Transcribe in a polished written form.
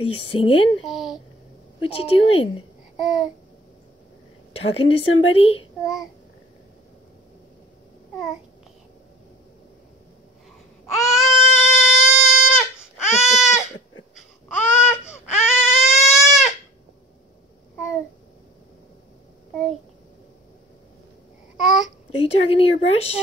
Are you singing? What you doing? Talking to somebody? Are you talking to your brush?